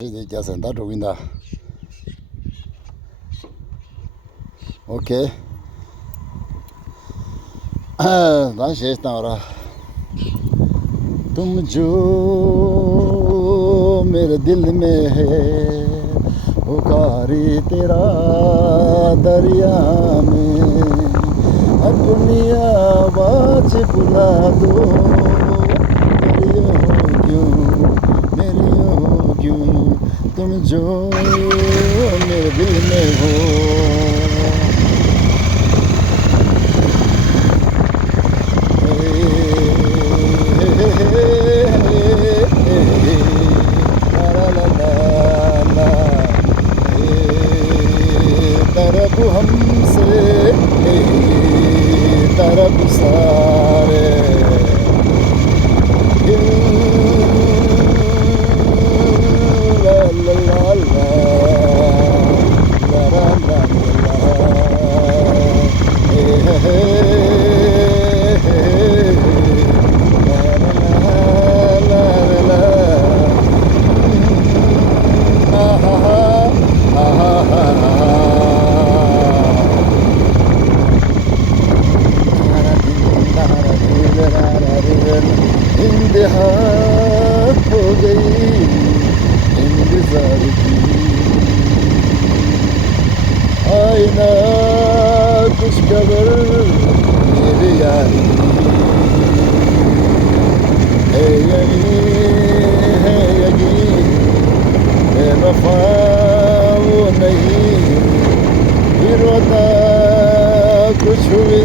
이제 자세 다 조긴다. Okay शेषता हो रहा तुम जो मेरे दिल में है पुकारी तेरा दरिया में अपनी आवाज बुला दो मेरी हो क्यों तुम जो मेरे दिल में हो तरफ हमसे तरफ सारे ला ला ला ला ला ला ला इंतहा हो गई इंतजार की आईना कुछ खबर मेरे यार है यकीन बेवफा वो नहीं फिर होता कुछ हुई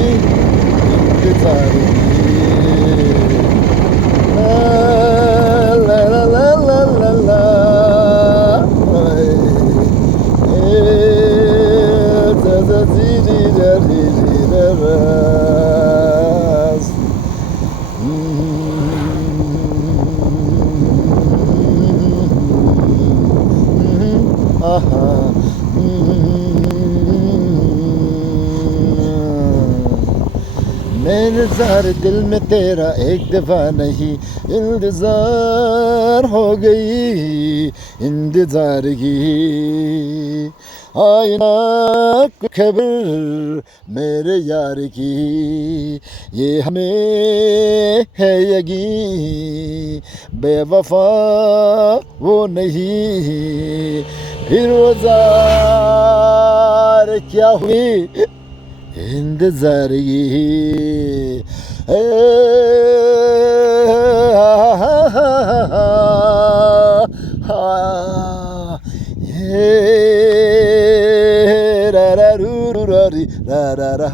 इंतजार मेरे सारे दिल में तेरा एक दफा नहीं इंतजार हो गई इंतजार की आईना खबर मेरे यार की ये हमें है यकीन बेवफा वो नहीं फिर वो ज़ार क्या हुई इंतजार ये रा रा रू रू रा री रा रा रा